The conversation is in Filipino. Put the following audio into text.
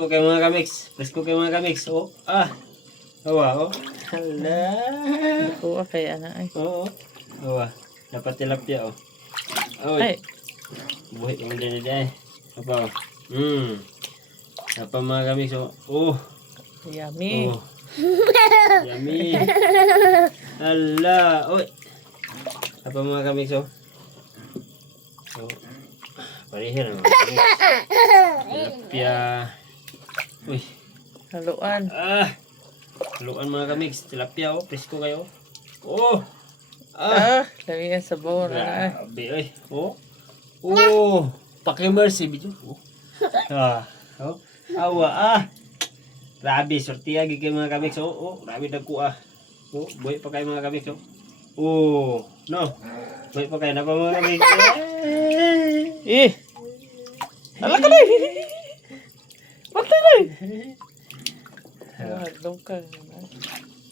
Presko kayo mga kamiks. Presko kayo mga kamiks. Oh, Awa, oh. Hala. Oo, kaya na ay. Oo. Awa. Dapat tilapia, oh. Oy. Ay, Buhay ko din na Apa, oh. Apa mga kamiks, oh. Oh. yummy. Oh. Yummy. Hala. Oy. Apa mga kamiks, oh. Oh. Parihir mga kamiks. Tilapia. Uy. Haluan. Haluan mga kamiks. Tilapia, oh. Presko kayo. Oh. Lami yan sa bowl na ay. Grabe, oy. Oh. Oh. Paki-mercy, bidyo. Oh. Oh. Awa, Grabe, sortiya gigi mga kamiks. Oh. Grabe dagko, Oh, buhay pa kayo mga kamiks, oh. Oh. No. Buhay pa kayo na pa mga kamiks. Ala ka na eh. Patay na eh. Dungkang.